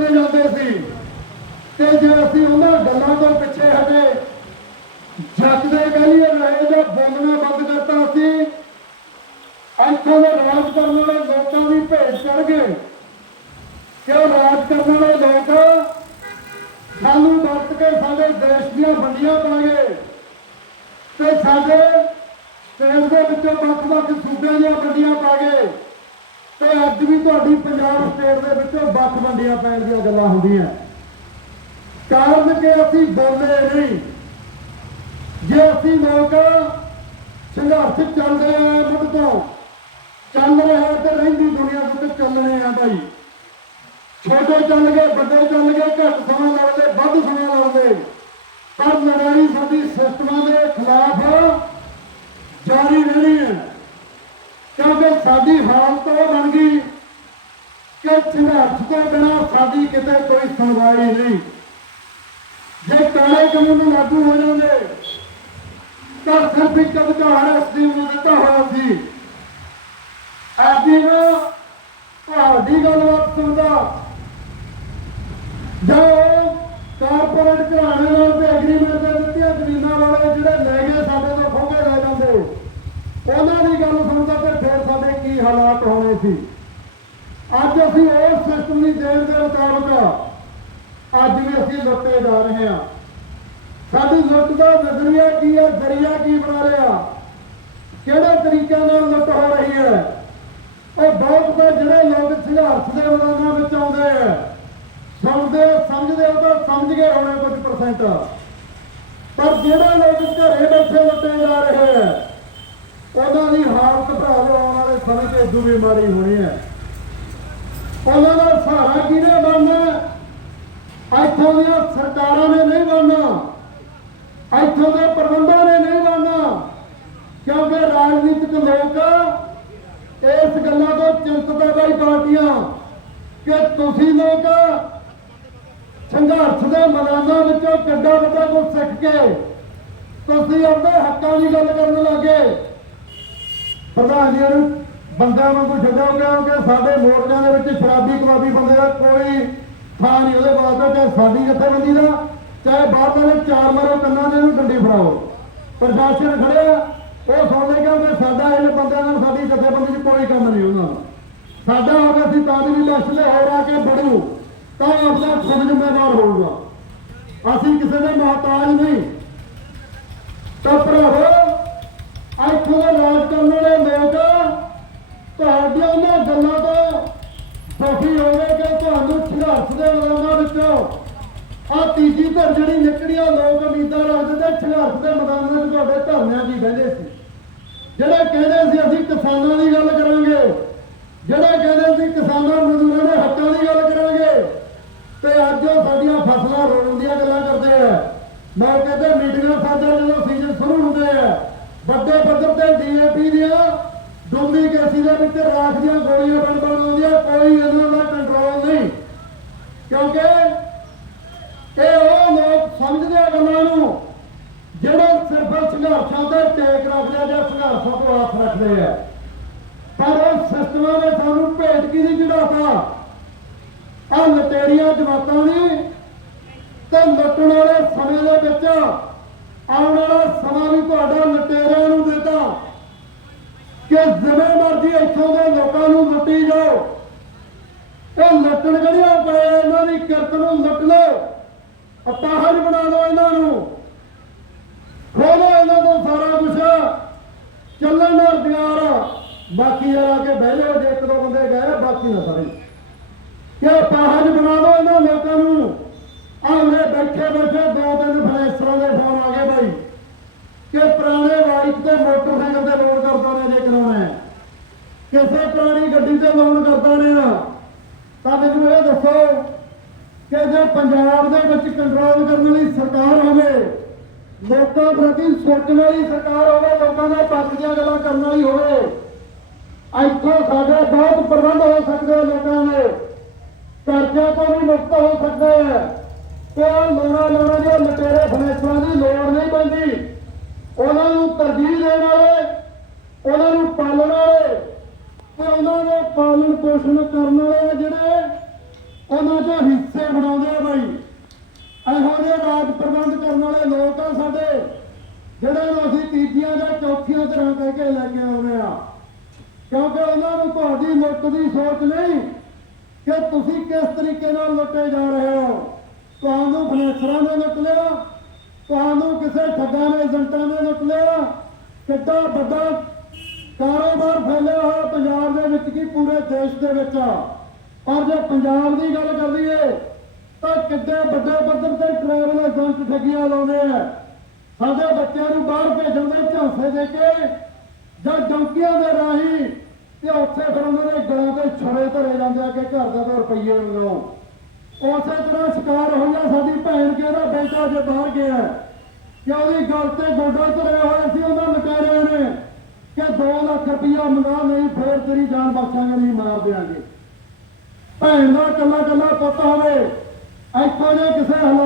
ਜਾਂਦੇ ਸੀ। ਤੇ ਜੇ ਅਸੀਂ ਉਹਨਾਂ ਗੱਲਾਂ ਤੋਂ ਪਿੱਛੇ ਹਟੇ, ਜੱਟ ਦੇ ਗਲੀਏ ਰਹੇ ਜਾਂ ਬੋਲਣਾ ਬੰਦ ਕਰਤਾ ਸੀ। ਇੱਥੋਂ ਦੇ ਰਾਜ ਕਰਨ ਵਾਲੇ ਲੋਕਾਂ ਦੀ ਭੇਟ ਚੜ ਗਏ। ਕਿ ਰਾਜ ਕਰਨ ਵਾਲੇ ਲੋਕ ਸਾਨੂੰ ਵਰਤ ਕੇ ਸਾਡੇ ਦੇਸ਼ ਦੀਆਂ ਵੰਡੀਆਂ ਪਾ ਗਏ। ਤੇ ਸਾਡੇ ਸਟੇਟ ਦੇ ਵਿੱਚੋਂ ਵੱਖ-ਵੱਖ ਸੂਬਿਆਂ ਦੀਆਂ ਵੰਡੀਆਂ ਪਾ ਗਏ। ਤੇ ਅੱਜ ਵੀ ਤੁਹਾਡੀ ਪੰਜਾਬ ਸਟੇਟ ਦੇ ਵਿੱਚ ਵੱਖ ਵੰਡੀਆਂ ਪੈਣ ਦੀਆਂ ਗੱਲਾਂ ਹੁੰਦੀਆਂ। ਕਾਰਨ ਕਿ ਅਸੀਂ ਬੋਲੇ ਨਹੀਂ। ਜੇ ਅਸੀਂ ਲੋਕ ਸੰਘਰਸ਼ ਚੱਲ ਚੱਲਦੇ ਆ ਮੁੱਢ ਤੋਂ, ਚੱਲ ਰਿਹਾ ਤੇ ਰਹਿੰਦੀ ਦੁਨੀਆ ਦੇ ਉੱਤੇ ਚੱਲਣੇ ਆ ਭਾਈ ਛੋਟੇ ਚੱਲ ਗਏ, ਵੱਡੇ ਚੱਲ ਗਏ, ਘੱਟ ਸਮਾਂ ਲੱਗਦੇ ਵੱਧ ਸਮਾਂ ਲੱਗਦੇ ਪਰ ਲੜਾਈ ਸਾਡੀ ਸਿਸਟਮ ਦੇ ਖਿਲਾਫ ਜਾਰੀ ਰਹਿਣੀ ਹੈ ਕਿਉਂਕਿ ਸਾਡੀ ਹਾਲਤ ਉਹ ਬਣ ਗਈ ਕਿ ਸੰਘਰਸ਼ ਤੋਂ ਬਿਨਾਂ ਸਾਡੀ ਕਿਤੇ ਕੋਈ ਸੁਣਵਾਈ ਨਹੀਂ। ਜੇ ਕਾਲੇ ਕਾਨੂੰਨ ਲਾਗੂ ਹੋ ਜਾਂਦੇ ਤਾਂ ਸਿਰਫ ਇੱਕ ਅਧਿਕਾਰ ਅਸੀਂ ਨੂੰ ਦਿੱਤਾ ਹੋਇਆ ਸੀ ਆਦੀ ਨੂੰ ਤੁਹਾਡੀ ਗੱਲਬਾਤ ਸੁਣਦਾ ਜੋ ਕਾਰਪੋਰੇਟ ਘਰਾਣੇ ਨਾਲ ਤੇ ਐਗਰੀਮੈਂਟ ਦੇ ਦਿੱਤੀਆਂ ਜ਼ਮੀਨਾਂ ਵਾਲੇ ਜਿਹੜੇ ਲੈ ਗਏ ਸਾਡੇ ਤੋਂ ਖੋਗੇ ਲੈ ਜਾਂਦੇ ਉਹਨਾਂ ਦੀ ਗੱਲ ਸੁਣਦਾ ਤੇ ਫਿਰ ਸਾਡੇ ਕੀ ਹਾਲਾਤ ਹੋਣੇ ਸੀ ਅੱਜ ਅਸੀਂ ਉਸ ਸਿਸਟਮ ਦੀ ਦੇਣ ਦੇ ਮੁਤਾਬਕ ਅੱਜ ਵੀ ਅਸੀਂ ਲੁੱਟੇ ਜਾ ਰਹੇ ਹਾਂ। ਸਾਡੀ ਲੁੱਟ ਦਾ ਨਜ਼ਰੀਆ ਕੀ ਹੈ ਜ਼ਰੀਆ ਕੀ ਬਣਾ ਰਿਹਾ? ਕਿਹੜੇ ਤਰੀਕੇ ਨਾਲ ਲੁੱਟ ਹੋ ਰਹੀ ਹੈ? ਉਹ ਬਹੁਤ ਦੇ ਜਿਹੜੇ ਲੋਕ ਸੰਘਰਸ਼ ਦੇ ਮੈਦਾਨਾਂ ਵਿੱਚ ਆਉਂਦੇ ਆ। ਸੁਣਦੇ, ਸਮਝਦੇ ਆ ਤਾਂ ਸਮਝ ਗਏ ਹੋਣੇ ਕੁਝ ਪਰਸੈਂਟ ਪਰ ਜਿਹੜੇ ਲੋਕ ਘਰੇ ਬੈਠੇ ਲੁੱਟੇ ਜਾ ਰਹੇ ਆ, ਉਹਨਾਂ ਦੀ ਹਾਲਤ ਭਰਾਵੋ ਆਉਣ ਵਾਲੇ ਸਮੇਂ ਤੇ ਇਦੋਂ ਵੀ ਹੋਣੀ ਹੈ। ਉਹਨਾਂ ਦਾ ਸਹਾਰਾ ਕਿਹਨੇ ਬਣਨਾ ਇੱਥੋਂ ਦੀਆਂ ਸਰਕਾਰਾਂ ਨੇ ਨਹੀਂ ਬਣਨਾ, ਇੱਥੋਂ ਦੇ ਪ੍ਰਬੰਧਾਂ ਨੇ ਨਹੀਂ ਬਣਨਾ, ਕਿਉਂਕਿ ਰਾਜਨੀਤਿਕ ਲੋਕ ਇਸ ਗੱਲਾਂ ਤੋਂ ਚਿੰਤਤ ਹੈ ਪਾਰਟੀਆਂ ਕਿ ਤੁਸੀਂ ਲੋਕ ਸੰਘਰਸ਼ ਦੇ ਮੈਦਾਨਾਂ ਵਿੱਚੋਂ ਕਿੱਡਾ ਵੱਡਾ ਕੁਝ ਸਿੱਖ ਕੇ ਤੁਸੀਂ ਆਪਣੇ ਹੱਕਾਂ ਦੀ ਗੱਲ ਕਰਨ ਲੱਗੇ। ਪ੍ਰਧਾਨ ਜੀ ਨੂੰ ਬੰਦਿਆਂ ਵਾਂਗੂ ਛੱਡੋਗੇ ਕਿ ਸਾਡੇ ਮੋਰਚਿਆਂ ਦੇ ਵਿੱਚ ਸ਼ਰਾਬੀ ਕਬਾਬੀ ਬੰਦੇ ਦਾ ਕੋਈ ਥਾਂ ਨਹੀਂ ਉਹਦੇ ਵਾਸਤੇ ਚਾਹੇ ਸਾਡੀ ਜਥੇਬੰਦੀ ਦਾ, ਚਾਹੇ ਬਾਹਰ ਵਾਲੇ ਚਾਰ ਮਾਰੋ ਕੰਨਾਂ ਨੇ ਨੂੰ ਡੰਡੀ ਫੜਾਓ। ਪ੍ਰਸ਼ਾਸਨ ਖੜਿਆ, ਉਹ ਸੁਣ ਲੇਗਾ ਕਿ ਸਾਡਾ ਇਹ ਬੰਦਿਆਂ ਨਾਲ ਸਾਡੀ ਜਥੇਬੰਦੀ 'ਚ ਕੋਈ ਕੰਮ ਨਹੀਂ ਉਹਨਾਂ ਦਾ ਸਾਡਾ ਹੋਵੇ ਅਸੀਂ ਤਾਂ ਵੀ ਲੱਖ ਹੋਰ ਆ ਕੇ ਬੜੂ, ਤਾਂ ਆਪਣਾ ਖੁਦ ਜ਼ਿੰਮੇਵਾਰ ਹੋਊਗਾ। ਅਸੀਂ ਕਿਸੇ ਦੇ ਮਹਤਾਜ ਨਹੀਂ। ਆ ਤੀਜੀ ਧਰ ਜਿਹੜੀ ਨਿਕੜੀਆਂ ਲੋਕ ਉਮੀਦਾਂ ਰੱਖਦੇ ਤੇ ਸੰਘਰਸ਼ ਦੇ ਮੈਦਾਨਾਂ ਵਿੱਚ ਤੁਹਾਡੇ ਧਰਨਿਆਂ ਦੀ ਬਹਿੰਦੇ ਸੀ। ਜਿਹੜੇ ਕਹਿੰਦੇ ਸੀ ਅਸੀਂ ਕਿਸਾਨਾਂ ਦੀ ਗੱਲ ਕਰਾਂਗੇ, ਜਿਹੜੇ ਕਹਿੰਦੇ ਸੀ ਕਿਸਾਨਾਂ ਮਜ਼ਦੂਰਾਂ ਦੇ ਹੱਕਾਂ ਦੀ ਗੱਲ ਕਰਾਂਗੇ, ਤੇ ਅੱਜ ਉਹ ਸਾਡੀਆਂ ਫਸਲਾਂ ਰੋਣ ਦੀਆਂ ਗੱਲਾਂ ਕਰਦੇ ਆ। ਮੈਂ ਕਹਿੰਦੇ ਮੀਟਿੰਗਾਂ ਸਾਡਾ ਜਦੋਂ ਸੀਜ਼ਨ ਸ਼ੁਰੂ ਹੁੰਦੇ ਆ, ਵੱਡੇ ਪੱਧਰ ਤੇ ਡੀਏਪੀ ਦੀਆਂ ਡੁੰਬੀ ਕੇਸੀ ਦੇ ਵਿੱਚ ਰਾਖ ਦੀਆਂ ਗੋਲੀਆਂ ਬਣ ਬਣ ਆਉਂਦੀਆਂ, ਕੋਈ ਇਹਨਾਂ ਦਾ ਕੰਟਰੋਲ ਨਹੀਂ। ਕਿਉਂਕਿ ਇਹ ਉਹ ਲੋਕ ਸਮਝਦੇ ਆ ਗੱਲਾਂ ਨੂੰ ਜਿਹੜੇ ਸਿਰਫ ਸੰਘਰਸ਼ਾਂ ਤੇ ਟੇਕ ਰੱਖਦੇ ਆ ਜਾਂ ਸੰਘਰਸ਼ਾਂ ਤੋਂ ਹੱਥ ਰੱਖਦੇ ਆ। ਪਰ ਉਹ ਸਿਸਟਮਾਂ ਨੇ ਸਾਨੂੰ ਭੇਟ ਕੀ ਨਹੀਂ ਚੜਾਤਾ ਆ ਲਟੇਰੀਆਂ ਜਮਾਤਾਂ ਦੀ ਤੇ ਲੁੱਟਣ ਵਾਲੇ ਸਮੇਂ ਦੇ ਵਿੱਚ ਆਉਣ ਵਾਲਾ ਸਮਾਂ ਵੀ ਤੁਹਾਡਾ ਲਟੇਰਿਆਂ ਨੂੰ ਦਿੱਤਾ ਕਿ ਜਿਵੇਂ ਮਰਜ਼ੀ ਇੱਥੋਂ ਦੇ ਲੋਕਾਂ ਨੂੰ ਲੁੱਟੀ ਜਾਓ। ਇਹ ਲੁੱਟਣ ਜਿਹੜੀਆਂ ਪਏ ਇਹਨਾਂ ਦੀ ਕਿਰਤ ਨੂੰ ਲੁੱਟ ਲਓ। ਅਪਾਹਜ ਬਣਾ ਲਓ ਇਹਨਾਂ ਨੂੰ ਖੋਲੋ ਇਹਨਾਂ ਤੋਂ ਸਾਰਾ ਕੁਝ ਚੱਲਣ ਦਾ ਅਧਿਕਾਰ ਬਾਕੀ ਆ ਕੇ ਬਹਿ ਜਾਓ, ਜੇ ਇੱਕ ਦੋ ਬੰਦੇ ਗਏ ਬਾਕੀ ਨਾ ਸਾਰੇ। ਕਿ ਅਪਾਹਜ ਬਣਾ ਲਓ ਇਹਨਾਂ ਲੋਕਾਂ ਨੂੰ? ਆਉਣੇ ਬੈਠੇ ਬੈਠੇ, ਦੋ ਤਿੰਨ ਫਲੈਸਰਾਂ ਦੇ ਫੋਨ ਆ ਗਏ ਭਾਈ ਕਿ ਪੁਰਾਣੇ ਬਾਈਕ ਤੇ ਮੋਟਰਸਾਈਕਲ ਤੇ ਲੋਡ ਕਰਦਾ ਨੇ ਜੇ ਕਰਾਉਣਾ ਹੈ ਕਿਸੇ ਪੁਰਾਣੀ ਗੱਡੀ ਤੇ ਲੋਡ ਕਰਦਾ ਨੇ ਨਾ ਤਾਂ ਮੈਨੂੰ ਇਹ ਦੱਸੋ ਕਿ ਜੇ ਪੰਜਾਬ ਦੇ ਵਿੱਚ ਕੰਟਰੋਲ ਕਰਨ ਵਾਲੀ ਸਰਕਾਰ ਹੋਵੇ, ਲੋਕਾਂ ਪ੍ਰਤੀ ਸੋਚਣ ਵਾਲੀ ਸਰਕਾਰ ਹੋਵੇ, ਲੋਕਾਂ ਦੇ ਪੱਖ ਦੀਆਂ ਗੱਲਾਂ ਕਰਨ ਵਾਲੀ ਹੋਵੇ ਇੱਥੋਂ ਸਾਡੇ ਬਹੁਤ ਪ੍ਰਬੰਧ ਹੋ ਸਕਦੇ ਆ ਲੋਕਾਂ ਦੇ। ਕਰਜ਼ੇ ਤੋਂ ਵੀ ਮੁਕਤ ਹੋ ਸਕਦੇ ਆ। ਤੇ ਉਹ ਲੋਣਾ ਲੋਣਾ ਦੇ ਲਟੇਰੇ ਫਨੇਸਰਾਂ ਦੀ ਲੋੜ ਨਹੀਂ ਪੈਂਦੀ। ਉਹਨਾਂ ਨੂੰ ਤਰਜੀਹ ਦੇਣ ਵਾਲੇ, ਉਹਨਾਂ ਨੂੰ ਪਾਲਣ ਵਾਲੇ ਤੇ ਉਹਨਾਂ ਦੇ ਪਾਲਣ ਪੋਸ਼ਣ ਕਰਨ ਵਾਲੇ ਜਿਹੜੇ ਉਹਨਾਂ ਚੋਂ ਹਿੱਸੇ ਬਣਾਉਂਦੇ ਆ ਬਾਈ। ਇਹੋ ਜਿਹੇ ਰਾਜ ਪ੍ਰਬੰਧ ਕਰਨ ਵਾਲੇ ਲੋਕ ਆ ਸਾਡੇ, ਜਿਹੜੇ ਨੂੰ ਅਸੀਂ ਤੀਜੀਆਂ ਜਾਂ ਚੌਥੀਆਂ ਤਰ੍ਹਾਂ ਕਹਿ ਕੇ ਲੈ ਕੇ ਆਉਂਦੇ ਆ। ਕਿਉਂਕਿ ਉਹਨਾਂ ਨੂੰ ਤੁਹਾਡੀ ਲੁੱਟ ਦੀ ਸੋਚ ਨਹੀਂ ਕਿ ਤੁਸੀਂ ਕਿਸ ਤਰੀਕੇ ਨਾਲ ਲੁੱਟੇ ਜਾ ਰਹੇ ਹੋ। ਤੁਹਾਨੂੰ ਫਨੇਸਰਾਂ ਨੇ ਲੁੱਟ ਲਿਆ, ਤੁਹਾਨੂੰ ਕਿਸੇ ਠੱਗਾਂ ਨੇ, ਏਜੰਟਾਂ ਨੇ ਲੁੱਟ ਲਿਆ। ਕਿੱਡਾ ਵੱਡਾ ਕਾਰੋਬਾਰ ਫੈਲਿਆ ਹੋਇਆ ਪੰਜਾਬ ਦੇ ਵਿੱਚ ਕੀ ਪੂਰੇ ਦੇਸ਼ ਦੇ ਵਿੱਚ ਆ। ਪਰ ਜੇ ਪੰਜਾਬ ਦੀ ਗੱਲ ਕਰ ਲਈਏ ਤਾਂ ਕਿੱਡੇ ਵੱਡੇ ਪੱਧਰ ਤੇ ਟਰੈਵਲ ਏਜੰਟ ਠੱਗੀਆਂ ਲਾਉਂਦੇ ਆ। ਸਾਡੇ ਬੱਚਿਆਂ ਨੂੰ ਬਾਹਰ ਭੇਜਣ ਦੇ ਝਾਂਸੇ ਦੇ ਕੇ ਜਾਂ ਡੌਂਕੀਆਂ ਦੇ ਰਾਹੀਂ ਤੇ ਉੱਥੇ ਫਿਰ ਉਹਨਾਂ ਦੇ ਗਲਾਂ ਤੇ ਛੁਰੇ ਧਰੇ ਜਾਂਦੇ ਆ ਕਿ ਘਰ ਦਾ ਤੇ ਰੁਪਈਏ ਮੰਗੋ ਉਸੇ ਤਰ੍ਹਾਂ ਸ਼ਿਕਾਰ ਹੋਈਆਂ ਸਾਡੀ ਭੈਣ ਕਿ ਬੇਟਾ ਜੇ ਬਾਹਰ ਗਿਆ ਕਿ ਉਹਦੀ ਗਲ ਤੇ ਗੋਡਾ ਧਰਿਆ ਹੋਇਆ ਸੀ ਉਹਨਾਂ ਲੁਟੇਰਿਆਂ ਨੇ ਕਿ 2 ਲੱਖ ਰੁਪਈਆ ਮੰਗਾ ਨਹੀਂ, ਫੇਰ ਤੇਰੀ ਜਾਨ ਬਖਸ਼ਾਂਗੇ ਨਹੀਂ ਮਾਰ ਦਿਆਂਗੇ। ਭੈਣ ਦਾ ਕੱਲਾ ਕੱਲਾ ਪੁੱਤ ਹੋਵੇ ਇੱਥੋਂ ਜੇ ਕਿਸੇ ਹਾਲਾਤ